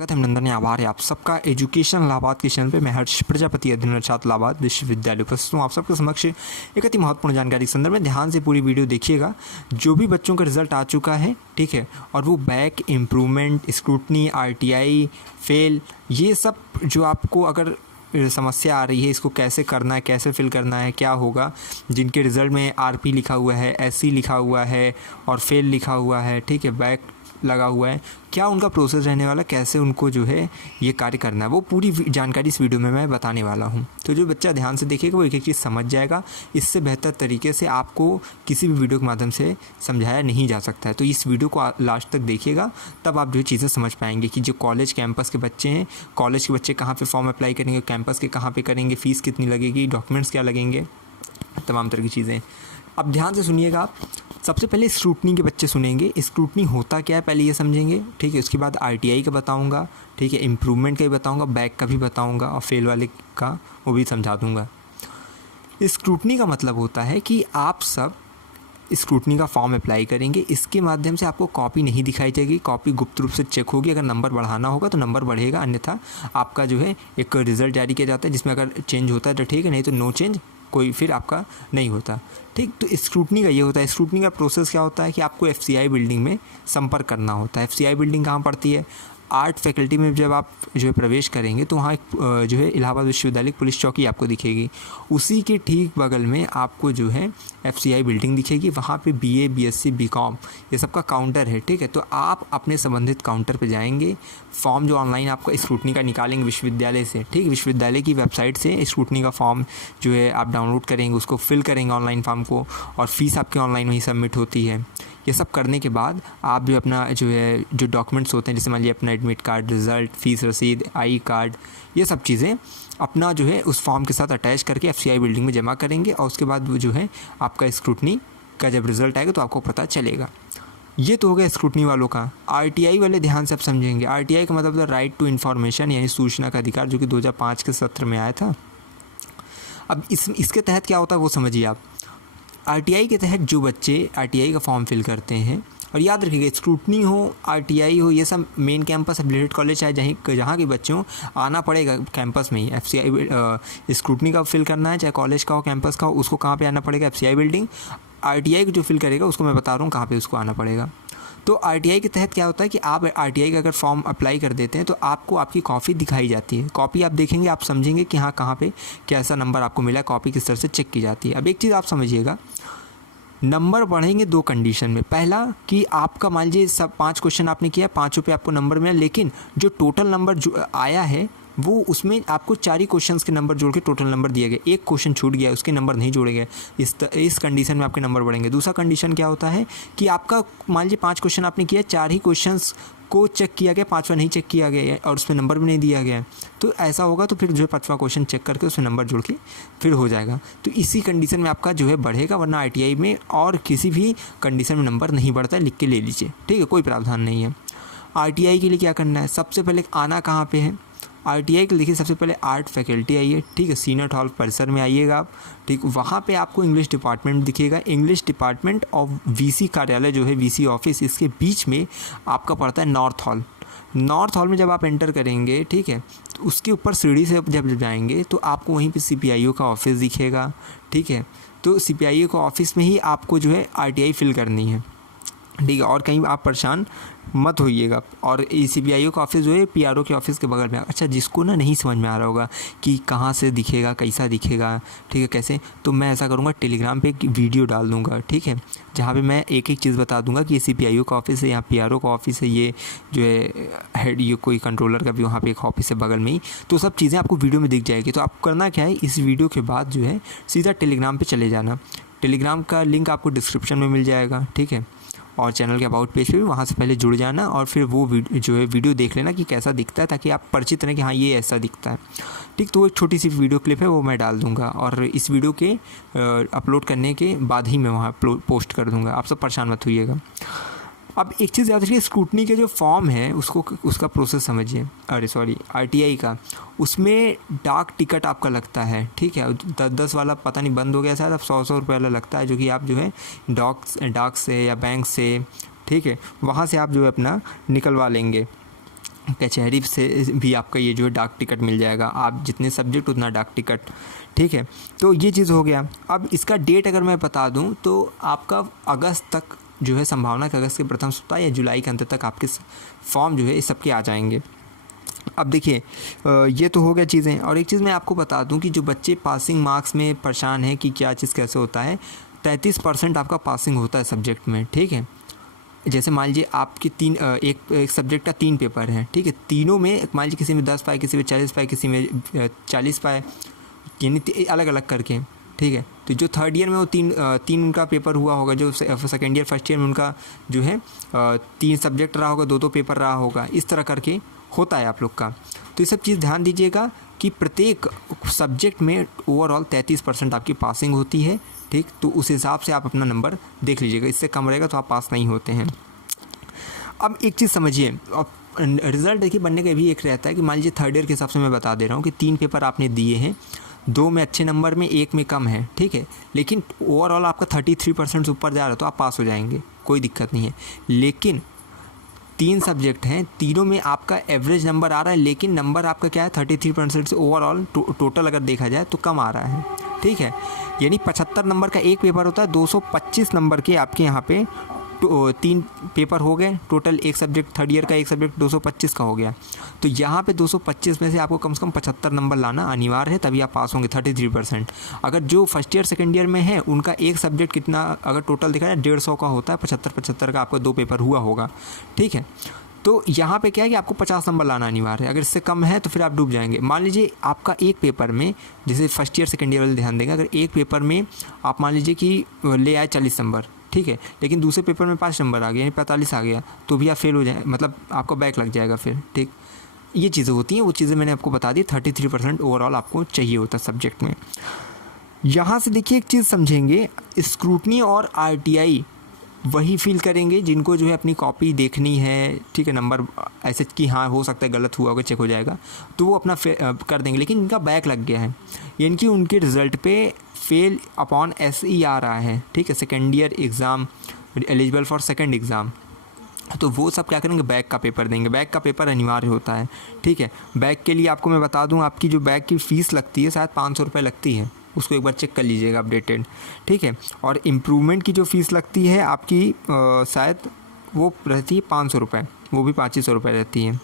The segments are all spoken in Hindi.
स्वागत है नंदन, आभार है आप सबका एजुकेशन इलाहाबाद के चैनल पे। मैं हर्ष प्रजापति, अध्ययनरत छात्र इलाहाबाद विश्वविद्यालय उपस्थित हूँ आप सबके समक्ष एक अति महत्वपूर्ण जानकारी के संदर्भ में। ध्यान से पूरी वीडियो देखिएगा। जो भी बच्चों का रिजल्ट आ चुका है, ठीक है, और वो back, improvement, scrutiny, RTI, fail, ये सब जो आपको अगर समस्या आ रही है, इसको कैसे करना है, कैसे फिल करना है, क्या होगा, जिनके रिज़ल्ट में RP लिखा हुआ है, SC लिखा हुआ है और फेल लिखा हुआ है, ठीक है, बैक लगा हुआ है, क्या उनका प्रोसेस रहने वाला, कैसे उनको जो है ये कार्य करना है, वो पूरी जानकारी इस वीडियो में मैं बताने वाला हूँ। तो जो बच्चा ध्यान से देखेगा वो एक एक चीज़ समझ जाएगा। इससे बेहतर तरीके से आपको किसी भी वीडियो के माध्यम से समझाया नहीं जा सकता है। तो इस वीडियो को लास्ट तक देखिएगा, तब आप जो चीज़ें समझ पाएंगे कि जो कॉलेज कैंपस के बच्चे हैं, कॉलेज के बच्चे कहाँ पर फॉर्म अप्लाई करेंगे, कैंपस के कहाँ पर करेंगे, फ़ीस कितनी लगेगी, डॉक्यूमेंट्स क्या लगेंगे, तमाम तरह की चीज़ें। अब ध्यान से सुनिएगा आप। सबसे पहले स्क्रूटनी के बच्चे सुनेंगे। स्क्रूटनी होता क्या है पहले ये समझेंगे, ठीक है। उसके बाद RTI का बताऊंगा, ठीक है, इम्प्रूवमेंट का भी बताऊंगा, बैक का भी बताऊंगा और फेल वाले का वो भी समझा दूंगा। स्क्रूटनी का मतलब होता है कि आप सब स्क्रूटनी का फॉर्म अप्लाई करेंगे। इसके माध्यम से आपको कॉपी नहीं दिखाई जाएगी, कॉपी गुप्त रूप से चेक होगी। अगर नंबर बढ़ाना होगा तो नंबर बढ़ेगा, अन्यथा आपका जो है एक रिज़ल्ट जारी किया जाता है, जिसमें अगर चेंज होता है तो ठीक है, नहीं तो नो चेंज, कोई फिर आपका नहीं होता, ठीक। तो स्क्रूटनी का ये होता है। स्क्रूटनी का प्रोसेस क्या होता है कि आपको FCI बिल्डिंग में संपर्क करना होता है। FCI बिल्डिंग कहाँ पड़ती है? आर्ट फैकल्टी में जब आप जो है प्रवेश करेंगे तो वहाँ एक जो है इलाहाबाद विश्वविद्यालय पुलिस चौकी आपको दिखेगी। उसी के ठीक बगल में आपको जो है FCI बिल्डिंग दिखेगी। वहाँ पे BA, BSc, BCom ये सब का काउंटर है, ठीक है। तो आप अपने संबंधित काउंटर पे जाएंगे, फॉर्म जो ऑनलाइन आपका स्क्रूटनी का निकालेंगे विश्वविद्यालय से, ठीक, विश्वविद्यालय की वेबसाइट से स्क्रूटनी का फॉर्म जो है आप डाउनलोड करेंगे, उसको फिल करेंगे ऑनलाइन फॉर्म को, और फीस आपकी ऑनलाइन वहीं सबमिट होती है। ये सब करने के बाद आप भी अपना जो है जो डॉक्यूमेंट्स होते हैं, जैसे मान लीजिए अपना एडमिट कार्ड, रिज़ल्ट, फीस रसीद, आई कार्ड, ये सब चीज़ें अपना जो है उस फॉर्म के साथ अटैच करके FCI बिल्डिंग में जमा करेंगे। और उसके बाद वो जो है आपका स्क्रूटनी का जब रिज़ल्ट आएगा तो आपको पता चलेगा। ये तो हो गया स्क्रूटनी वालों का। RTI वाले ध्यान से आप समझेंगे। RTI का मतलब राइट टू इन्फॉर्मेशन, यानी सूचना का अधिकार, जो कि 2005 के सत्र में आया था। अब इसके तहत क्या होता है वो समझिए आप। RTI के तहत जो बच्चे RTI का फॉर्म फिल करते हैं, और याद रखिएगा स्क्रूटनी हो, RTI हो, ये सब मेन कैंपस एफिलिएटेड कॉलेज चाहे जहाँ के बच्चे हों, आना पड़ेगा कैंपस में ही। FCI स्क्रूटनी का फिल करना है, चाहे कॉलेज का हो, कैंपस का हो, उसको कहाँ पे आना पड़ेगा? FCI building. RTI को जो फिल करेगा उसको मैं बता रहा हूँ कहाँ पे उसको आना पड़ेगा। तो RTI के तहत क्या होता है कि आप RTI का अगर फॉर्म अप्लाई कर देते हैं तो आपको आपकी कॉपी दिखाई जाती है। कॉपी आप देखेंगे, आप समझेंगे कि हाँ कहाँ पे कैसा नंबर आपको मिला, कॉपी किस तरह से चेक की जाती है। अब एक चीज़ आप समझिएगा, नंबर बढ़ेंगे दो कंडीशन में। पहला कि आपका मान लीजिए सब 5 क्वेश्चन आपने किया, 5 पे आपको नंबर मिला, लेकिन जो टोटल नंबर जो आया है वो उसमें आपको 4 ही क्वेश्चंस के नंबर जोड़ के टोटल नंबर दिया गया। एक क्वेश्चन छूट गया, उसके नंबर नहीं जोड़े गए, इस कंडीशन में आपके नंबर बढ़ेंगे। दूसरा कंडीशन क्या होता है कि आपका मान लीजिए 5 क्वेश्चन आपने किया, 4 ही क्वेश्चंस को चेक किया गया, 5वां नहीं चेक किया गया और उसमें नंबर भी नहीं दिया गया। तो ऐसा होगा तो फिर जो है 5वां क्वेश्चन चेक करके उसमें नंबर जोड़ के फिर हो जाएगा। तो इसी कंडीशन में आपका जो है बढ़ेगा, वरना RTI में और किसी भी कंडीशन में नंबर नहीं बढ़ता है। लिख के ले लीजिए, ठीक है, कोई प्रावधान नहीं है। RTI के लिए क्या करना है? सबसे पहले आना कहाँ पे है? RTI के देखिए, सबसे पहले आर्ट फैकल्टी आइए, ठीक है, सीनेट हॉल परिसर में आइएगा आप, ठीक। वहाँ पे आपको इंग्लिश डिपार्टमेंट दिखेगा। इंग्लिश डिपार्टमेंट और VC कार्यालय जो है, VC ऑफिस, इसके बीच में आपका पड़ता है नॉर्थ हॉल। नॉर्थ हॉल में जब आप एंटर करेंगे, ठीक है, तो उसके ऊपर सीढ़ी से जब जाएंगे तो आपको वहीं पे CPIO का ऑफिस दिखेगा, ठीक है। तो CPIO का ऑफिस में ही आपको जो है RTI फिल करनी है, ठीक है, और कहीं आप परेशान मत होइएगा। और CPIO का ऑफिस जो है PRO के ऑफिस के बगल में। अच्छा, जिसको ना नहीं समझ में आ रहा होगा कि कहाँ से दिखेगा, कैसा दिखेगा, ठीक है, कैसे, तो मैं ऐसा करूँगा, टेलीग्राम पे एक वीडियो डाल दूँगा, ठीक है, जहाँ पे मैं एक एक चीज़ बता दूँगा कि ये CPIO का ऑफिस है, यहाँ PRO का ऑफिस है, ये जो है हेड, ये कोई कंट्रोलर का भी वहाँ पे एक ऑफिस है बगल में ही। तो सब चीज़ें आपको वीडियो में दिख जाएगी। तो आपको करना क्या है, इस वीडियो के बाद जो है सीधा टेलीग्राम पर चले जाना। टेलीग्राम का लिंक आपको डिस्क्रिप्शन में मिल जाएगा, ठीक है, और चैनल के अबाउट पेज पे भी वहाँ से पहले जुड़ जाना, और फिर वो जो है वीडियो देख लेना कि कैसा दिखता है, ताकि आप परिचित रहें कि हाँ ये ऐसा दिखता है, ठीक। तो एक छोटी सी वीडियो क्लिप है, वो मैं डाल दूँगा, और इस वीडियो के अपलोड करने के बाद ही मैं वहाँ पोस्ट कर दूँगा। आप सब परेशान मत होइएगा। अब एक चीज़ याद रखिए, स्क्रूटनी के जो फॉर्म है उसका प्रोसेस समझिए। RTI का, उसमें डाक टिकट आपका लगता है, ठीक है। 10-10 वाला पता नहीं बंद हो गया शायद, अब 100-100 रुपये वाला लगता है, जो कि आप जो है डाक से या बैंक से, ठीक है, वहाँ से आप जो है अपना निकलवा लेंगे। कचहरी से भी आपका ये जो है डाक टिकट मिल जाएगा, आप जितने सब्जेक्ट उतना डाक टिकट, ठीक है। तो ये चीज़ हो गया। अब इसका डेट अगर मैं बता दूं तो आपका अगस्त तक जो है संभावना कि अगस्त के प्रथम सप्ताह या जुलाई के अंत तक आपके फॉर्म जो है इस सबके आ जाएंगे। अब देखिए ये तो हो गया चीज़ें, और एक चीज़ मैं आपको बता दूं कि जो बच्चे पासिंग मार्क्स में परेशान हैं कि क्या चीज़ कैसे होता है, 33% आपका पासिंग होता है सब्जेक्ट में, ठीक है। जैसे मान लीजिए आपके एक सब्जेक्ट का 3 पेपर हैं, ठीक है, तीनों में मान लीजिए किसी में 10 पाए, किसी में 40 पाए, किसी में 40 पाए, यानी अलग अलग करके, ठीक है। तो जो थर्ड ईयर में वो तीन उनका पेपर हुआ होगा, जो सेकेंड ईयर फर्स्ट ईयर में उनका जो है 3 सब्जेक्ट रहा होगा, 2 पेपर रहा होगा, इस तरह करके होता है आप लोग का। तो ये सब चीज़ ध्यान दीजिएगा कि प्रत्येक सब्जेक्ट में ओवरऑल 33% आपकी पासिंग होती है, ठीक। तो उस हिसाब से आप अपना नंबर देख लीजिएगा, इससे कम रहेगा तो आप पास नहीं होते हैं। अब एक चीज़ समझिए, अब रिज़ल्ट देखिए बनने का भी एक रहता है कि मान लीजिए थर्ड ईयर के हिसाब से मैं बता दे रहा हूँ कि 3 पेपर आपने दिए हैं, 2 में अच्छे नंबर में, 1 में कम है, ठीक है, लेकिन ओवरऑल आपका 33% से ऊपर जा रहा है तो आप पास हो जाएंगे, कोई दिक्कत नहीं है। लेकिन 3 सब्जेक्ट हैं, तीनों में आपका एवरेज नंबर आ रहा है, लेकिन नंबर आपका क्या है 33% से ओवरऑल टोटल अगर देखा जाए तो कम आ रहा है, ठीक है। यानी 75 नंबर का एक पेपर होता है, 225 नंबर के आपके यहाँ पे 3 पेपर हो गए टोटल, एक सब्जेक्ट थर्ड ईयर का एक सब्जेक्ट 225 का हो गया। तो यहाँ पे 225 में से आपको कम से कम 75 नंबर लाना अनिवार्य है, तभी आप पास होंगे, 33%। अगर जो फर्स्ट ईयर सेकंड ईयर में है उनका एक सब्जेक्ट कितना अगर टोटल देखा जाए 150 का होता है, 75 का आपका 2 पेपर हुआ होगा, ठीक है। तो यहाँ पे क्या है कि आपको 50 नंबर लाना अनिवार्य है, अगर इससे कम है तो फिर आप डूब जाएंगे। मान लीजिए आपका एक पेपर में, जैसे फर्स्ट ईयर सेकंड ईयर वाले ध्यान देंगे, अगर एक पेपर में आप मान लीजिए कि ले आए 40 नंबर, ठीक है, लेकिन दूसरे पेपर में 5 नंबर आ गया, यानी 45 आ गया, तो भी आप फेल हो जाए, मतलब आपका बैक लग जाएगा फिर, ठीक। ये चीज़ें होती हैं, वो चीज़ें मैंने आपको बता दी। 33% ओवरऑल आपको चाहिए होता है सब्जेक्ट में। यहाँ से देखिए एक चीज़ समझेंगे, स्क्रूटनी और RTI वही फील करेंगे जिनको जो है अपनी कॉपी देखनी है, ठीक है, नंबर ऐसे कि हाँ हो सकता है गलत हुआ होगा, चेक हो जाएगा, तो वो अपना कर देंगे। लेकिन इनका बैक लग गया है, यानी कि उनके रिज़ल्ट पे फेल अपॉन SE आ रहा है, ठीक है, second year exam eligible for second exam, तो वो सब क्या करेंगे, बैक का पेपर देंगे। बैक का पेपर अनिवार्य होता है, ठीक है। बैक के लिए आपको मैं बता दूं, आपकी जो बैक की फ़ीस लगती है शायद 500 रुपये लगती है, उसको एक बार चेक कर लीजिएगा अपडेटेड, ठीक है। और इम्प्रूवमेंट की जो फ़ीस लगती है आपकी शायद वो रहती है 500 रुपये, वो भी 2500 रुपये रहती है,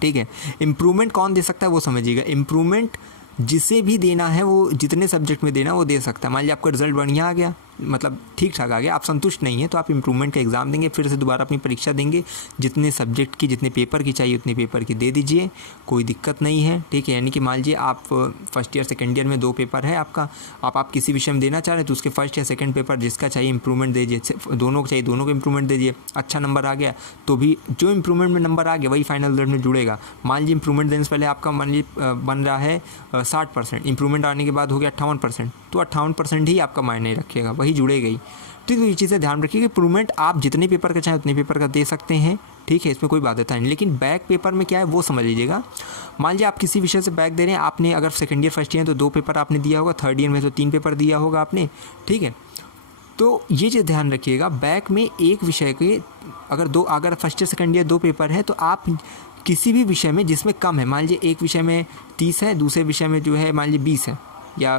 ठीक है। इम्प्रूवमेंट कौन दे सकता है वो समझिएगा। इम्प्रूवमेंट जिसे भी देना है वो जितने सब्जेक्ट में देना है वो दे सकता है। मान लीजिए आपका रिजल्ट बढ़िया आ गया, मतलब ठीक ठाक आ गया, आप संतुष्ट नहीं है तो आप इम्प्रूवमेंट का एग्ज़ाम देंगे, फिर से दोबारा अपनी परीक्षा देंगे, जितने सब्जेक्ट की जितने पेपर की चाहिए उतने पेपर की दे दीजिए, कोई दिक्कत नहीं है, ठीक है। यानी कि मान लीजिए आप फर्स्ट ईयर सेकेंड ईयर में 2 पेपर है आपका, आप किसी विषय में देना चाह रहे हैं तो उसके फर्स्ट या सेकेंड पेपर जिसका चाहिए इम्प्रूवमेंट दीजिए, दोनों को चाहिए दोनों को इम्प्रूवमेंट दीजिए। अच्छा नंबर आ गया तो भी जो इम्प्रूवमेंट में नंबर आ गया वही फाइनल रिजल्ट में जुड़ेगा। मान लीजिए इम्प्रूवमेंट देने से पहले आपका मान लीजिए बन रहा है 60%, इम्प्रूवमेंट आने के बाद हो गया 58%, तो 58% ही आपका मायने रखिएगा, वही जुड़ेगा ही। तो ये चीज़ें ध्यान रखिए कि इम्प्रूवमेंट आप जितने पेपर का चाहें उतने पेपर का दे सकते हैं, ठीक है, इसमें कोई बाध्यता नहीं। लेकिन बैक पेपर में क्या है वो समझ लीजिएगा। मान लीजिए आप किसी विषय से बैक दे रहे हैं, आपने अगर सेकंड ईयर फर्स्ट ईयर तो 2 पेपर आपने दिया होगा, थर्ड ईयर में तो 3 पेपर दिया होगा आपने, ठीक है। तो ये चीज़ ध्यान रखिएगा, बैक में एक विषय के अगर first year second year 2 paper है तो आप किसी भी विषय में जिसमें कम है, मान लीजिए एक विषय में 30 है, दूसरे विषय में जो है मान लीजिए 20 है या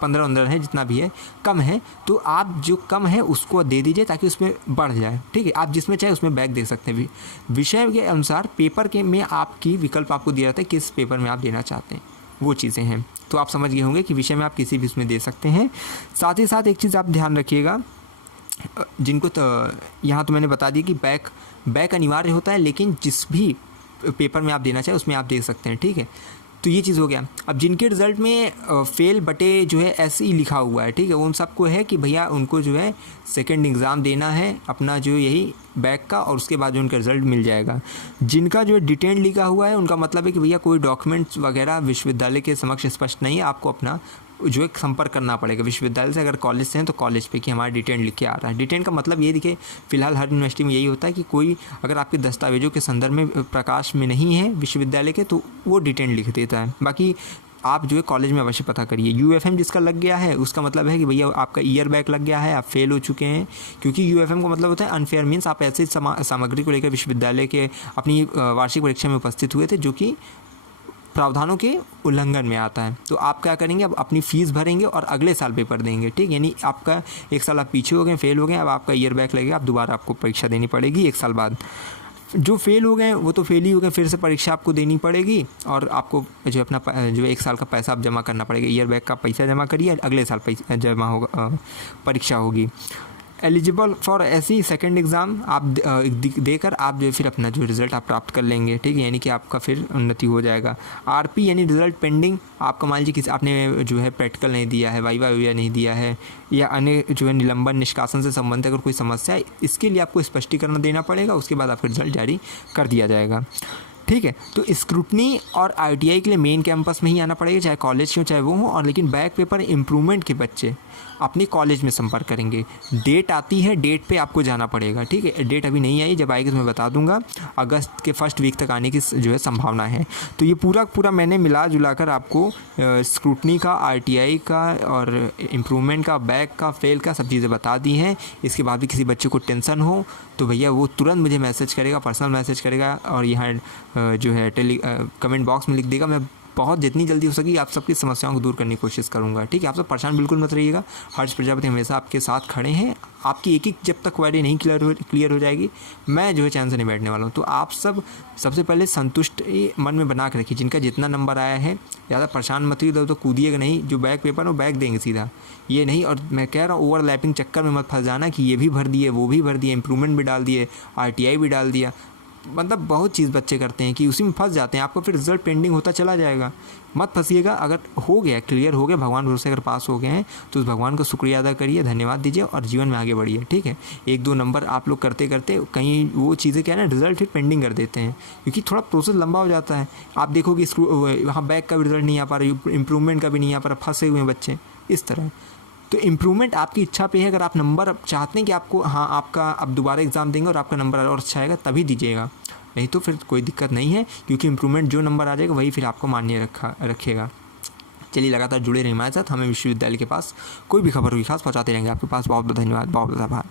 15 है, जितना भी है कम है, तो आप जो कम है उसको दे दीजिए ताकि उसमें बढ़ जाए, ठीक है। आप जिसमें चाहे उसमें बैक दे सकते हैं। विषय के अनुसार पेपर के में आपकी विकल्प आपको दिया जाता है किस पेपर में आप देना चाहते हैं, वो चीज़ें हैं। तो आप समझ गए होंगे कि विषय में आप किसी भी उसमें दे सकते हैं। साथ ही साथ एक चीज़ आप ध्यान रखिएगा, जिनको यहाँ तो मैंने बता दी कि बैक अनिवार्य होता है, लेकिन जिस भी पेपर में आप देना चाहें उसमें आप दे सकते हैं, ठीक है। तो ये चीज़ हो गया। अब जिनके रिज़ल्ट में फेल बटे जो है SE लिखा हुआ है, ठीक है, उन सबको है कि भैया उनको जो है सेकंड एग्ज़ाम देना है अपना जो यही बैक का, और उसके बाद जो उनका रिज़ल्ट मिल जाएगा। जिनका जो है डिटेन लिखा हुआ है उनका मतलब है कि भैया कोई डॉक्यूमेंट्स वगैरह विश्वविद्यालय के समक्ष स्पष्ट नहीं है, आपको अपना जो है संपर्क करना पड़ेगा विश्वविद्यालय से। अगर कॉलेज से हैं तो कॉलेज पे कि हमारा डिटेन लिख के आ रहा है। डिटेन का मतलब ये देखिए, फिलहाल हर यूनिवर्सिटी में यही होता है कि कोई अगर आपके दस्तावेजों के संदर्भ में प्रकाश में नहीं है विश्वविद्यालय के तो वो डिटेन लिख देता है। बाकी आप जो है कॉलेज में अवश्य पता करिए। यूएफएम जिसका लग गया है उसका मतलब है कि भैया आपका ईयर बैक लग गया है, आप फेल हो चुके हैं। क्योंकि यूएफएम का मतलब होता है अनफेयर, मीन्स आप ऐसे सामग्री को लेकर विश्वविद्यालय के अपनी वार्षिक परीक्षा में उपस्थित हुए थे जो कि प्रावधानों के उल्लंघन में आता है। तो आप क्या करेंगे, अब अपनी फ़ीस भरेंगे और अगले साल पेपर देंगे, ठीक। यानी आपका एक साल आप पीछे हो गए, फेल हो गए, अब आपका ईयर बैक लगेगा, अब दोबारा आपको परीक्षा देनी पड़ेगी 1 साल बाद। जो फेल हो गए वो तो फेल ही हो गए, फिर से परीक्षा आपको देनी पड़ेगी और आपको जो अपना जो 1 साल का पैसा आप जमा करना पड़ेगा। ईयर बैक का पैसा जमा करिए, अगले साल पैसा जमा होगा, परीक्षा होगी। एलिजिबल फॉर ऐसी सेकंड एग्ज़ाम आप देकर आप जो फिर अपना जो रिज़ल्ट आप प्राप्त कर लेंगे, ठीक है। यानी कि आपका फिर उन्नति हो जाएगा। आरपी यानी रिज़ल्ट पेंडिंग, आपका मान लीजिए किसी आपने जो है प्रैक्टिकल नहीं दिया है, वाइवा नहीं दिया है, या अन्य जो है निलंबन निष्कासन से संबंधित अगर कोई समस्या है, इसके लिए आपको स्पष्टीकरण देना पड़ेगा, उसके बाद आपका रिज़ल्ट जारी कर दिया जाएगा, ठीक है। तो स्क्रूटनी और आईटीआई के लिए मेन कैंपस में ही आना पड़ेगा, चाहे कॉलेज के हो चाहे वो हो। और लेकिन बैक पेपर इम्प्रूवमेंट के बच्चे अपने कॉलेज में संपर्क करेंगे। डेट आती है, डेट पे आपको जाना पड़ेगा, ठीक है। डेट अभी नहीं आई, जब आएगी तो मैं बता दूंगा। अगस्त के फर्स्ट वीक तक आने की जो है संभावना है। तो ये पूरा मैंने मिला जुला कर आपको स्क्रूटनी का, आरटीआई का और इम्प्रूवमेंट का, बैक का, फेल का सब चीज़ें बता दी हैं। इसके बाद भी किसी बच्चे को टेंशन हो तो भैया वो तुरंत मुझे मैसेज करेगा, पर्सनल मैसेज करेगा और यहाँ जो है कमेंट बॉक्स में लिख देगा। मैं बहुत जितनी जल्दी हो सके आप सबकी समस्याओं को दूर करने की कोशिश करूंगा, ठीक है। आप सब परेशान बिल्कुल मत रहिएगा। हर्ष प्रजापति हमेशा आपके साथ खड़े हैं। आपकी एक जब तक क्वेरी नहीं क्लियर हो जाएगी, मैं जो है चैन से नहीं बैठने वाला हूँ। तो आप सब सबसे पहले संतुष्ट मन में बना के रखिए। जिनका जितना नंबर आया है ज़्यादा परेशान मत रहिए, तो कूदिएगा नहीं। जो बैक पेपर है वो बैक देंगे सीधा, ये नहीं। और मैं कह रहा हूँ ओवरलैपिंग चक्कर में मत फंस जाना कि ये भी भर दिए, वो भी भर दिए, इम्प्रूवमेंट भी डाल दिए, आरटीआई भी डाल दिया। मतलब बहुत चीज़ बच्चे करते हैं कि उसी में फंस जाते हैं, आपको फिर रिजल्ट पेंडिंग होता चला जाएगा। मत फंसिएगा। अगर हो गया, क्लियर हो गया, भगवान भरोसे अगर पास हो गए हैं तो उस भगवान का शुक्रिया अदा करिए, धन्यवाद दीजिए और जीवन में आगे बढ़िए, ठीक है। 1-2 नंबर आप लोग करते करते कहीं वो चीज़ें क्या है ना, रिजल्ट फिर पेंडिंग कर देते हैं क्योंकि थोड़ा प्रोसेस लंबा हो जाता है। आप देखोगे वहाँ बैक का भी रिजल्ट नहीं आ पा रहा, इम्प्रूवमेंट का भी नहीं आ पा रहा, फंसे हुए हैं बच्चे इस तरह। तो इम्प्रूवमेंट आपकी इच्छा पे है। अगर आप नंबर चाहते हैं कि आपको आपका आप दोबारा एग्ज़ाम देंगे और आपका नंबर और अच्छा आएगा तभी दीजिएगा, नहीं तो फिर कोई दिक्कत नहीं है क्योंकि इम्प्रूवमेंट जो नंबर आ जाएगा वही फिर आपको मान्य रखेगा। चलिए लगातार जुड़े रहिए हमारे साथ। हमें विश्वविद्यालय के पास कोई भी खबर हुई खास पहुँचाते रहेंगे आपके पास। बहुत बहुत धन्यवाद, बहुत बहुत आभार।